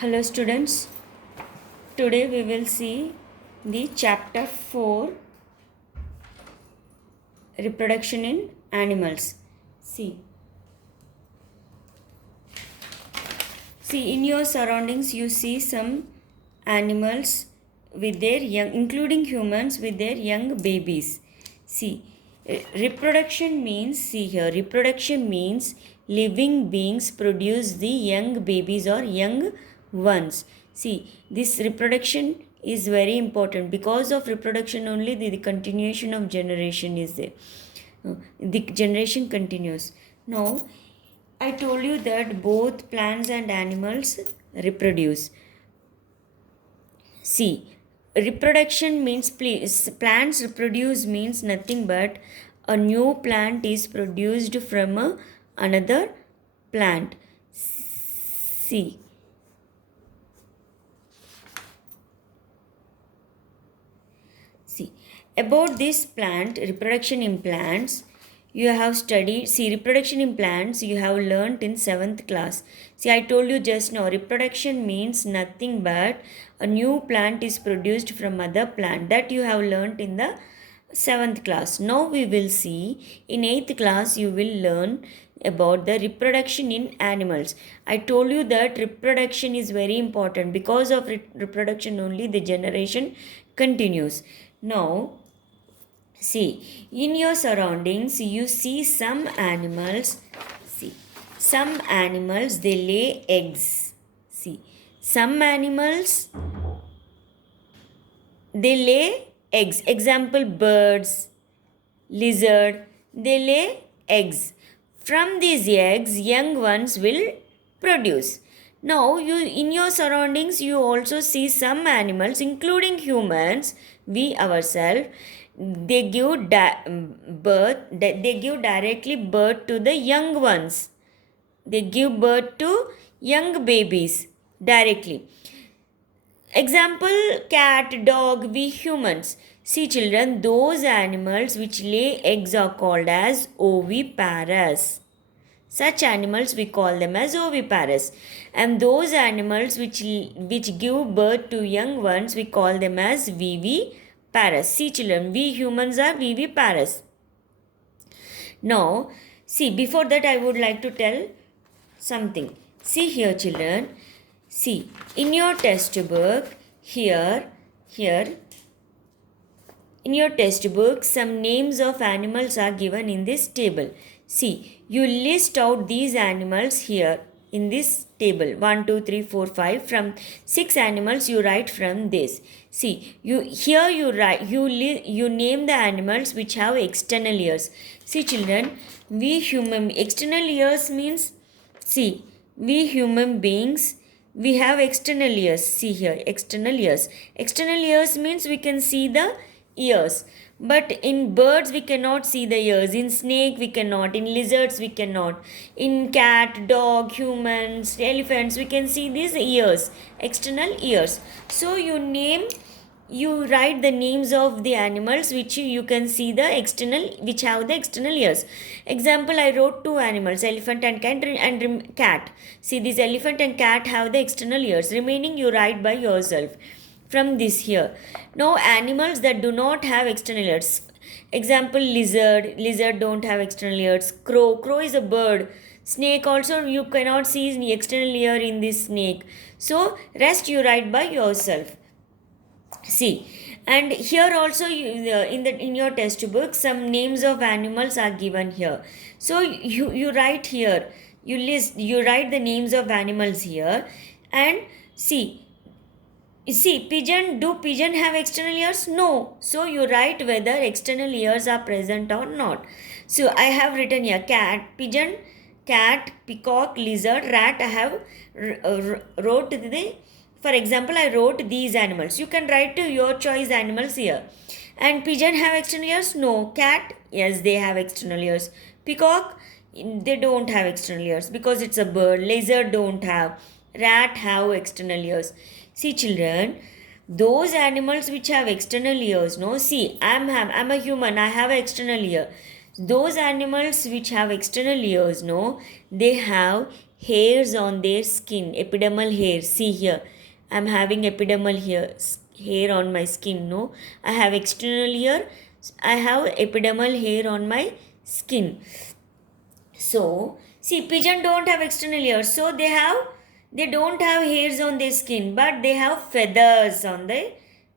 Hello students, today we will see the chapter 4 reproduction in animals. See, in your surroundings you see some animals with their young, including humans with their young babies. See, reproduction means, see here, reproduction means living beings produce the young babies or young ones. See, this reproduction is very important. Because of reproduction only the continuation of generation is there. The generation continues. Now, I told you that both plants and animals reproduce. See, reproduction means plants reproduce means nothing but a new plant is produced from another plant. See, about this plant reproduction in plants you have studied. See, reproduction in plants you have learnt in 7th class. See, I told you just now, reproduction means nothing but a new plant is produced from other plant. That you have learnt in the 7th class. Now we will see in 8th class you will learn about the reproduction in animals. I told you that reproduction is very important. Because of reproduction only the generation continues. Now, see, in your surroundings, you see some animals. See, some animals they lay eggs. See, some animals they lay eggs. Example, birds, lizard, they lay eggs. From these eggs, young ones will produce. Now, you in your surroundings, you also see some animals, including humans, we ourselves, they give birth. They give directly birth to the young ones. They give birth to young babies directly. Example, cat, dog, we humans. See children, those animals which lay eggs are called as oviparous. Such animals we call them as oviparous. And those animals which give birth to young ones we call them as viviparous. See children, we humans are viviparous. Now, see, before that I would like to tell something. See here children, see, in your textbook, here, in your textbook, some names of animals are given in this table. See, you list out these animals here in this table. 1, 2, 3, 4, 5. From 6 animals you write from this. See, you write, you name the animals which have external ears. See children, we human, external ears means, see, we human beings, we have external ears. See here, external ears. External ears means we can see the ears. But in birds we cannot see the ears. In snake we cannot. In lizards we cannot. In cat, dog, humans, elephants we can see these ears. External ears. So you write the names of the animals which you can see the external, which have the external ears. Example, I wrote 2 animals, elephant and cat. See, this elephant and cat have the external ears. Remaining you write by yourself from this here. Now, animals that do not have external ears. Example, lizard don't have external ears. Crow is a bird. Snake also you cannot see the external ear in this snake. So, rest you write by yourself. See, and here also in your textbook some names of animals are given here. So you write here, you write the names of animals here, and see, do pigeon have external ears? No. So you write whether external ears are present or not. So I have written here cat, pigeon, cat, peacock, lizard, rat. I have wrote the, for example, I wrote these animals. You can write to your choice animals here. And pigeon have external ears? No. Cat? Yes, they have external ears. Peacock? They don't have external ears because it's a bird. Lizard don't have. Rat have external ears. See children, those animals which have external ears, no, see, I'm a human, I have an external ear. Those animals which have external ears, no, they have hairs on their skin, epidermal hair. See here, I'm having epidermal hair on my skin. No, I have external hair. I have epidermal hair on my skin. So, see, pigeon don't have external ears, so they don't have hairs on their skin, but they have feathers on their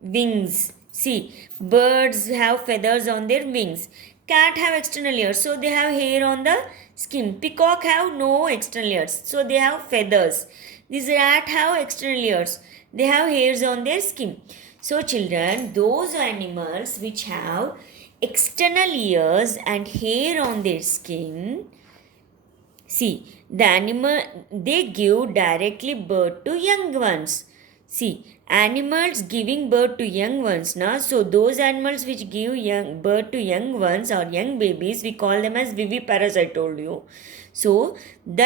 wings. See, birds have feathers on their wings. Cat have external ears, so they have hair on the skin. Peacock have no external ears, so they have feathers. These rat have external ears, they have hairs on their skin. So, children, those animals which have external ears and hair on their skin, see, the animal, they give directly birth to young ones. See, animals giving birth to young ones, na? So those animals which give birth to young ones or young babies, we call them as viviparous, I told you. So,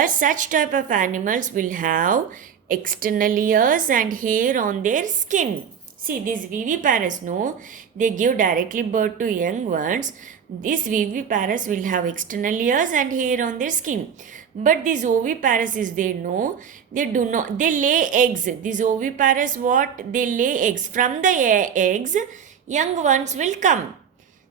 such type of animals will have external ears and hair on their skin. See, these viviparous, no, they give directly birth to young ones. These viviparous will have external ears and hair on their skin. But these oviparous is there, no, they do not, they lay eggs. These oviparous, what? They lay eggs. From the eggs, young ones will come.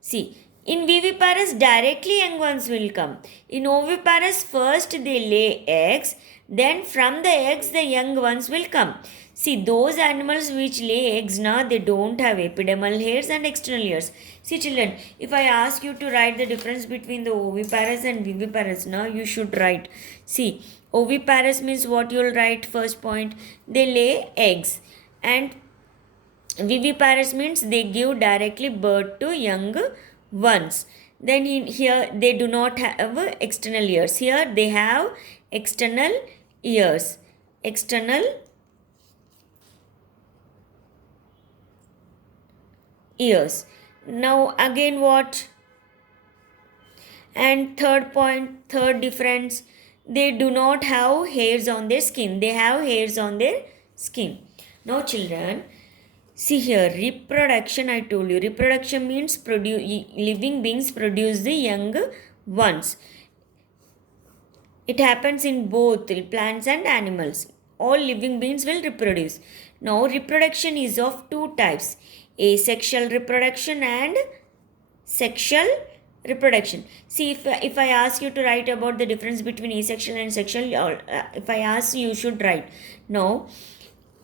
See, in viviparous, directly young ones will come. In oviparous, first they lay eggs, then from the eggs, the young ones will come. See, those animals which lay eggs, now they don't have epidermal hairs and external ears. See, children, if I ask you to write the difference between the oviparous and viviparous, now you should write. See, oviparous means what you will write first point? They lay eggs. And viviparous means they give directly birth to young ones. Then here they do not have external ears. Here they have external ears. External ears. Now again what? And third point, third difference, they do not have hairs on their skin. They have hairs on their skin. Now children, see here, reproduction, I told you. Reproduction means living beings produce the young ones. It happens in both plants and animals. All living beings will reproduce. Now, reproduction is of two types: asexual reproduction and sexual reproduction. See, if I ask you to write about the difference between asexual and sexual, if I ask you, you should write. Now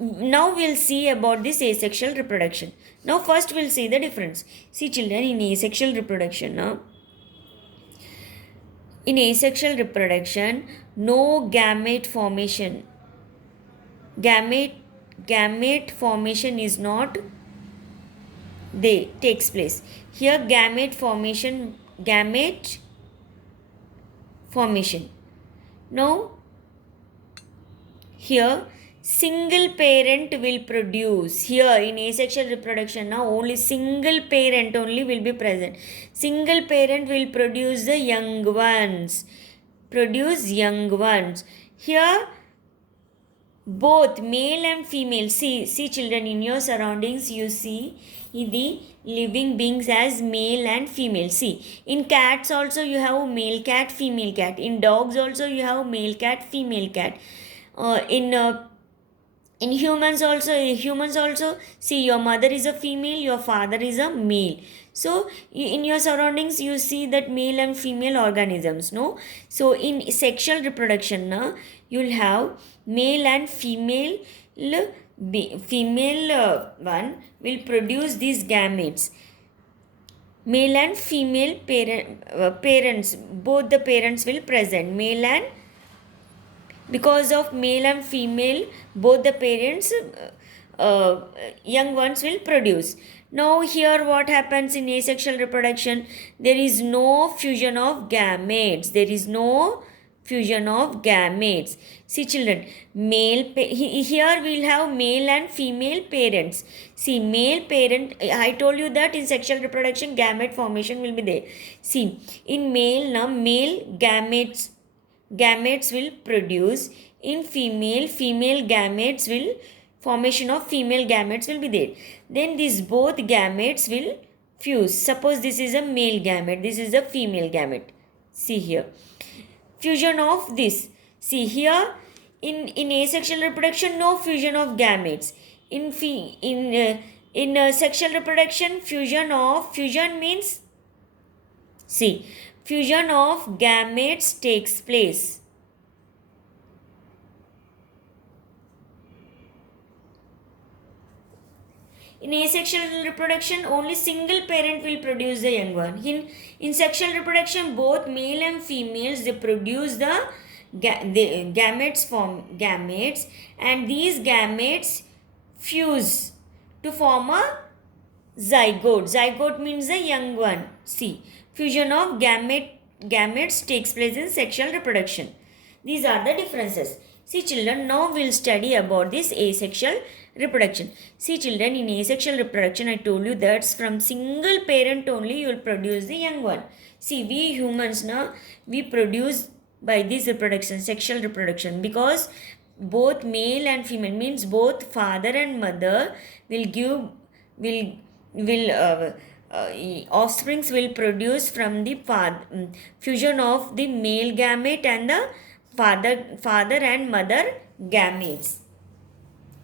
we'll see about this asexual reproduction. Now first we'll see the difference. See children, in asexual reproduction, no gamete formation. Gamete formation is not takes place. Here gamete formation. Now here single parent will produce. Here in asexual reproduction, now only single parent only will be present. Single parent will produce the young ones. Here both male and female. See children, in your surroundings you see the living beings as male and female. See, in cats also you have male cat, female cat. In dogs also you have male cat, female cat. In humans also, see, your mother is a female, your father is a male. So in your surroundings you see that male and female organisms, no? So in sexual reproduction, you'll have male and female one will produce these gametes. Male and female parents, both the parents will present. Because of male and female, both the parents, young ones will produce. Now here what happens in asexual reproduction? There is no fusion of gametes. See children, here we'll have male and female parents. See, male parent, I told you that in sexual reproduction gamete formation will be there. See, in male, male gametes will produce. In female gametes will, formation of female gametes will be there. Then these both gametes will fuse. Suppose this is a male gamete, this is a female gamete. See here, fusion of this. See here, in asexual reproduction, no fusion of gametes. In sexual reproduction, fusion means, see, fusion of gametes takes place. In asexual reproduction, only single parent will produce the young one. In sexual reproduction, both male and females, they produce the gametes, form gametes, and these gametes fuse to form a zygote. Zygote means the young one. See, fusion of gametes takes place in sexual reproduction. These are the differences. See children, now we'll study about this asexual reproduction. See children, in asexual reproduction, I told you that's from single parent only you will produce the young one. See, we humans now, we produce by this reproduction, sexual reproduction, because both male and female, means both father and mother will give, offsprings will produce from the fusion of the male gamete and the father and mother gametes.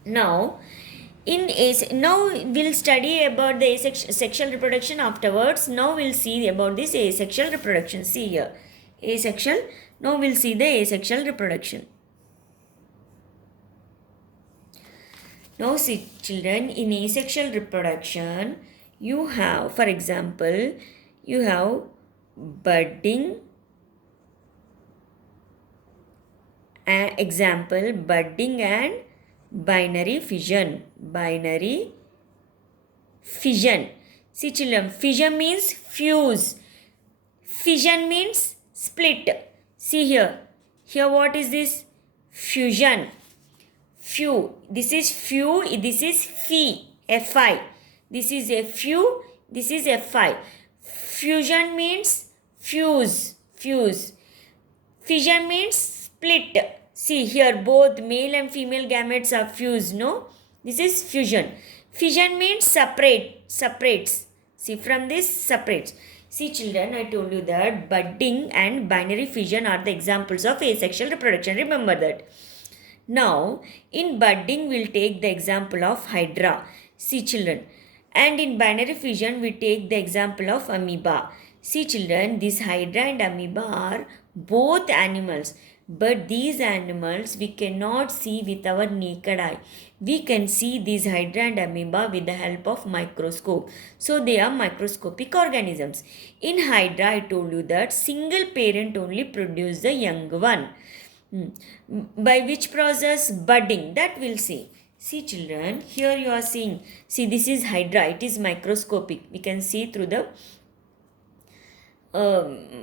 Now we'll study about the sexual reproduction afterwards. Now we'll see about this asexual reproduction. See here, asexual. Now we'll see the asexual reproduction. Now see children, in asexual reproduction, you have, for example, you have budding. Example, budding and binary fission. Binary fission. See children, fission means fuse. Fission means split. See here. Here what is this? Fusion. Few. This is few. This is phi. Fi. This is a few. This is a phi. Fusion means fuse. Fuse. Fission means split. See here, both male and female gametes are fused, no? This is fusion. Fission means separates. See, from this separates. See children, I told you that budding and binary fission are the examples of asexual reproduction. Remember that. Now, in budding, we'll take the example of hydra. See children. And in binary fission, we take the example of amoeba. See children, this hydra and amoeba are both animals. But these animals we cannot see with our naked eye. We can see these hydra and amoeba with the help of microscope. So they are microscopic organisms. In hydra, I told you that single parent only produce the young one. By which process? Budding. That we'll see. See children, here you are seeing. See, this is hydra. It is microscopic. We can see through the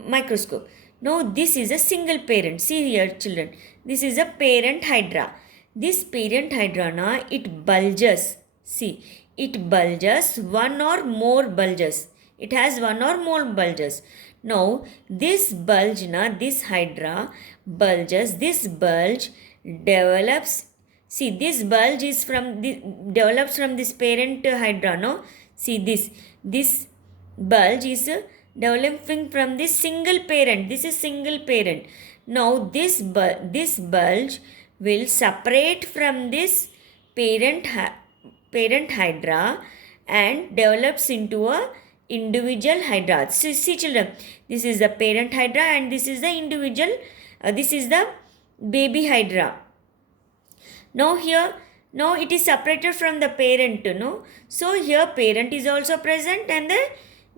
microscope. Now this is a single parent. See here children. This is a parent hydra. This parent hydra na, it bulges. See, it bulges, one or more bulges. It has one or more bulges. Now this bulge na, this hydra bulges. This bulge develops. See, this bulge is develops from this parent hydra. No, see this bulge is developing from this single parent. This is single parent. Now this bulge will separate from this parent hydra and develops into a individual hydra. See children, this is the parent hydra and this is the individual. This is the baby hydra. Now here, now it is separated from the parent. No, so here parent is also present and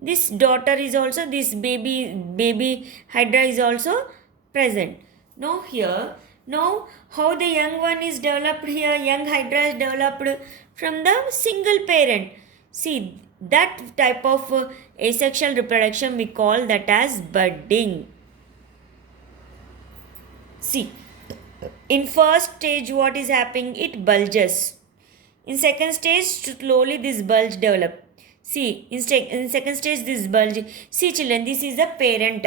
this daughter is also, this baby hydra is also present. Now here, now how the young one is developed here, young hydra is developed from the single parent. See, that type of asexual reproduction we call that as budding. See, in first stage what is happening? It bulges. In second stage, slowly this bulge develops. See, in second stage this bulge. See children, this is the parent.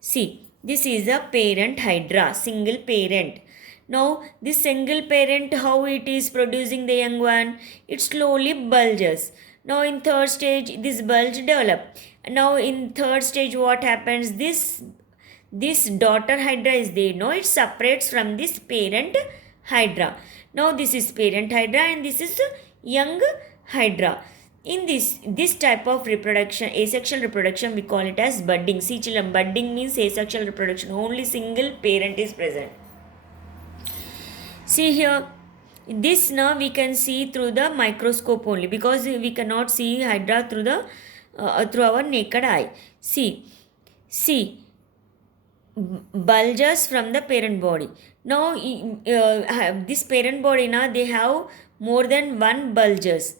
See, this is a parent hydra, single parent. Now, this single parent, how it is producing the young one? It slowly bulges. Now, in third stage, this bulge develop. Now, in third stage, what happens? This this daughter hydra is there, no, it separates from this parent hydra. Now this is parent hydra and this is young hydra. In this type of reproduction, asexual reproduction, we call it as budding. See children, budding means asexual reproduction, only single parent is present. See here, this now we can see through the microscope only, because we cannot see hydra through the through our naked eye. See bulges from the parent body. Now this parent body now, they have more than one bulges.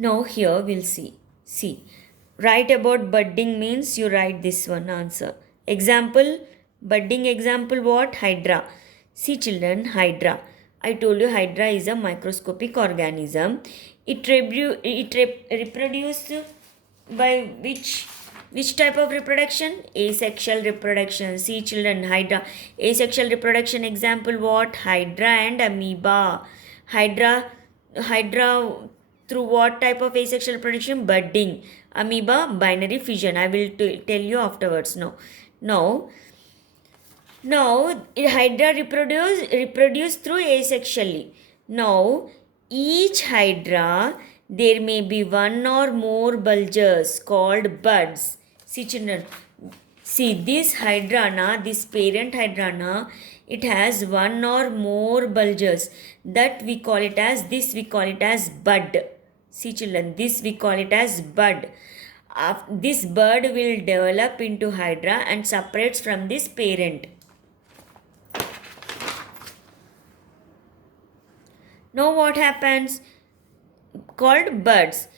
Now here we'll see, write about budding means you write this one answer. Example, budding example what? Hydra. See children, hydra. I told you hydra is a microscopic organism. It reproduce by which type of reproduction? Asexual reproduction. See children, hydra. Asexual reproduction example what? Hydra and amoeba. Hydra through what type of asexual reproduction? Budding. Amoeba, binary fission. I will tell you afterwards. Now, hydra reproduce through asexually. Now, each hydra, there may be one or more bulges called buds. See children, see this hydra, this parent hydra, it has one or more bulges. That we call it as bud. See children, this we call it as bud. This bud will develop into hydra and separates from this parent. Now what happens? Called buds.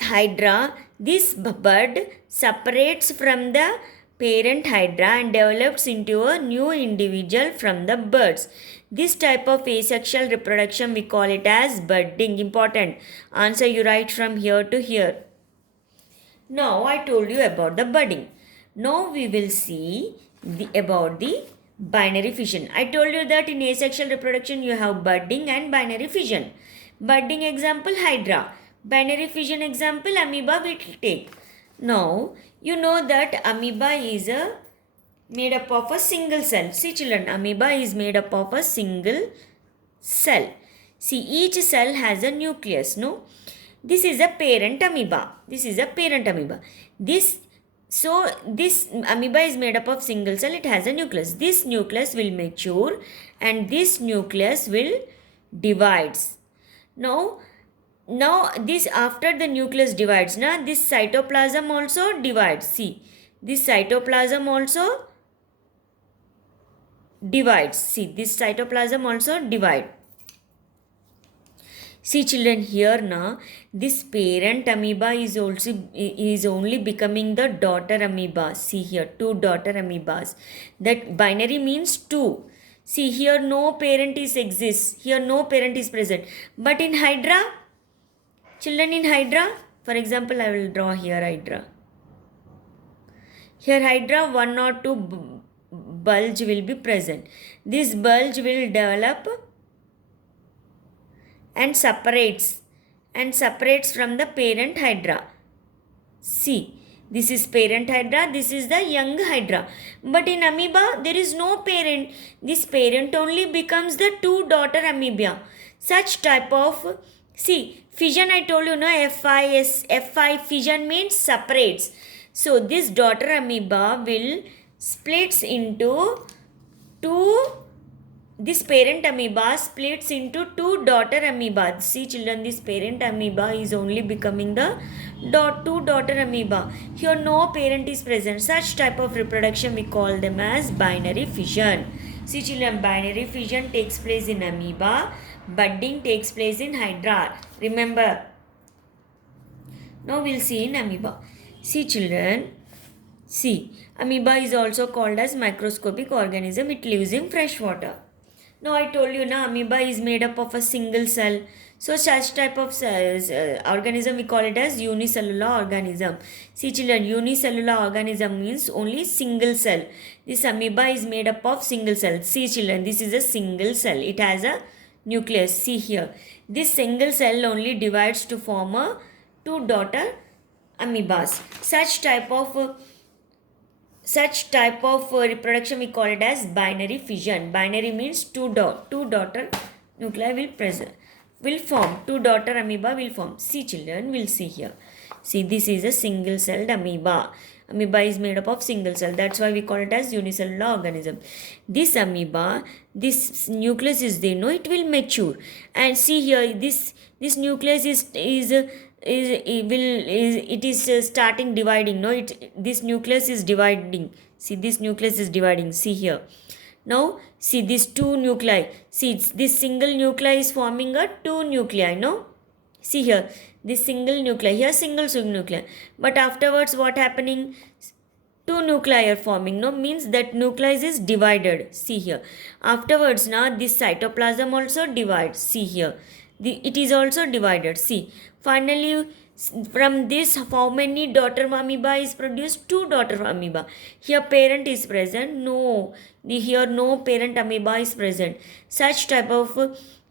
Hydra, this bud separates from the parent hydra and develops into a new individual from the buds. This type of asexual reproduction we call it as budding. Important. Answer you write from here to here. Now I told you about the budding. Now we will see about the binary fission. I told you that in asexual reproduction you have budding and binary fission. Budding example hydra. Binary fission example amoeba we will take. Now you know that amoeba is made up of a single cell. See children, amoeba is made up of a single cell. See, each cell has a nucleus, no? This is a parent amoeba. This amoeba is made up of single cell. It has a nucleus. This nucleus will mature and this nucleus will divides. Now this after the nucleus divides, this cytoplasm also divides. See, this cytoplasm also divides. See, this cytoplasm also divide. See children, here this parent amoeba is only becoming the daughter amoeba. See here, two daughter amoebas. That binary means two. See here, no parent exists. Here no parent is present. But in hydra, children, in hydra, for example, I will draw here hydra. Here hydra, one or two bulge will be present. This bulge will develop and separates from the parent hydra. See, this is parent hydra, this is the young hydra. But in amoeba, there is no parent. This parent only becomes the two daughter amoeba. Such type of, see, fission I told you, Fi fission means separates. So this daughter amoeba will splits into this parent amoeba splits into two daughter amoeba. See children, this parent amoeba is only becoming the two daughter amoeba. Here no parent is present. Such type of reproduction we call them as binary fission. See children, binary fission takes place in amoeba. Budding takes place in hydra. Remember. Now we'll see in amoeba. See children, see, amoeba is also called as microscopic organism. It lives in fresh water. Now I told you amoeba is made up of a single cell. So such type of organism we call it as unicellular organism. See children, unicellular organism means only single cell. This amoeba is made up of single cell. See children, this is a single cell. It has a nucleus. See here. This single cell only divides to form a two daughter amoebas. Such type of reproduction we call it as binary fission. Binary means two daughter nuclei will form. Two daughter amoeba will form. See children, we'll see here. See, this is a single celled amoeba. Amoeba is made up of single cell. That's why we call it as unicellular organism. This amoeba, this nucleus is there, no, it will mature. And see here, this nucleus is starting dividing. No, this nucleus is dividing. See, this nucleus is dividing. See here. Now, see these two nuclei. See, this single nuclei is forming a two nuclei. No, see here. This single nuclei, here single nuclei, but afterwards what happening, two nuclei are forming, no, means that nucleus is divided. See here, afterwards now this cytoplasm also divides. See here, it is also divided. See, finally from this how many daughter amoeba is produced? Two daughter amoeba. Here parent is present? No, here no parent amoeba is present. Such type of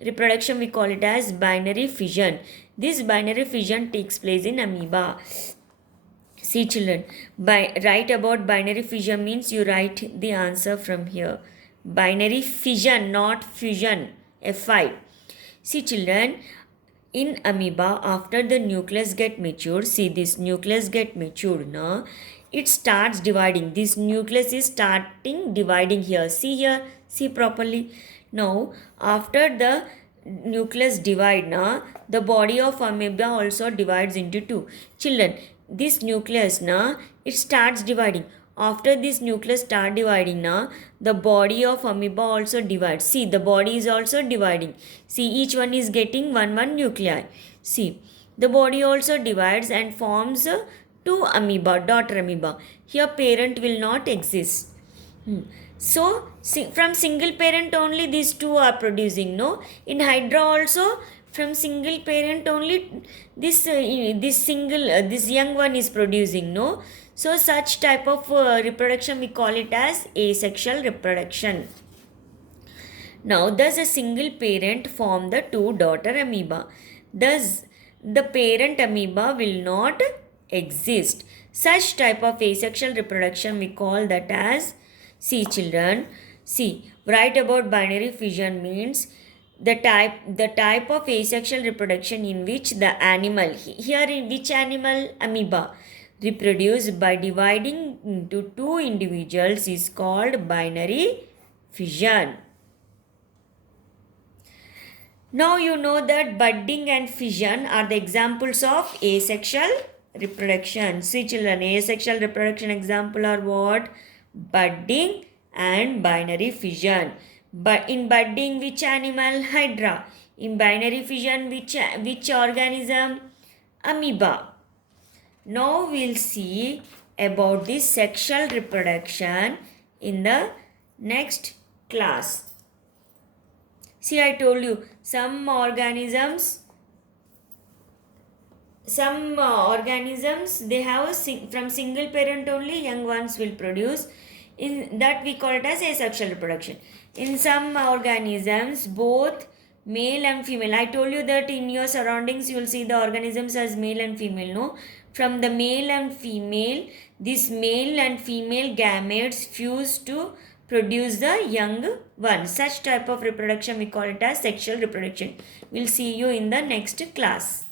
reproduction we call it as binary fission. This binary fission takes place in amoeba. See children, write about binary fission means you write the answer from here. Binary fission, not fusion. Fi. See children, in amoeba, after the nucleus get matured, see this nucleus get matured now, it starts dividing. This nucleus is starting dividing here. See here, see properly. Now, after the nucleus divide now, the body of amoeba also divides into two. Children, this nucleus now, it starts dividing. After this nucleus start dividing now, the body of amoeba also divides. See, the body is also dividing. See, each one is getting one nuclei. See, the body also divides and forms two amoeba, daughter amoeba. Here parent will not exist. So, from single parent only these two are producing, no? In Hydra also, from single parent only this young one is producing, no? So, such type of reproduction we call it as asexual reproduction. Now, does a single parent form the two daughter amoeba? Thus, the parent amoeba will not exist. Such type of asexual reproduction we call that as, see children, see, write about binary fission means the type of asexual reproduction in which the animal, here in which animal, amoeba, reproduce by dividing into two individuals is called binary fission. Now you know that budding and fission are the examples of asexual reproduction. See children, asexual reproduction example are what? Budding and binary fission. But in budding, which animal? Hydra. In binary fission, which organism? Amoeba. Now we'll see about this sexual reproduction in the next class. See, I told you some organisms they have from single parent only young ones will produce. In that we call it as asexual reproduction. In some organisms both male and female. I told you that in your surroundings you will see the organisms as male and female, no? From the male and female, this male and female gametes fuse to produce the young one. Such type of reproduction we call it as sexual reproduction. We'll see you in the next class.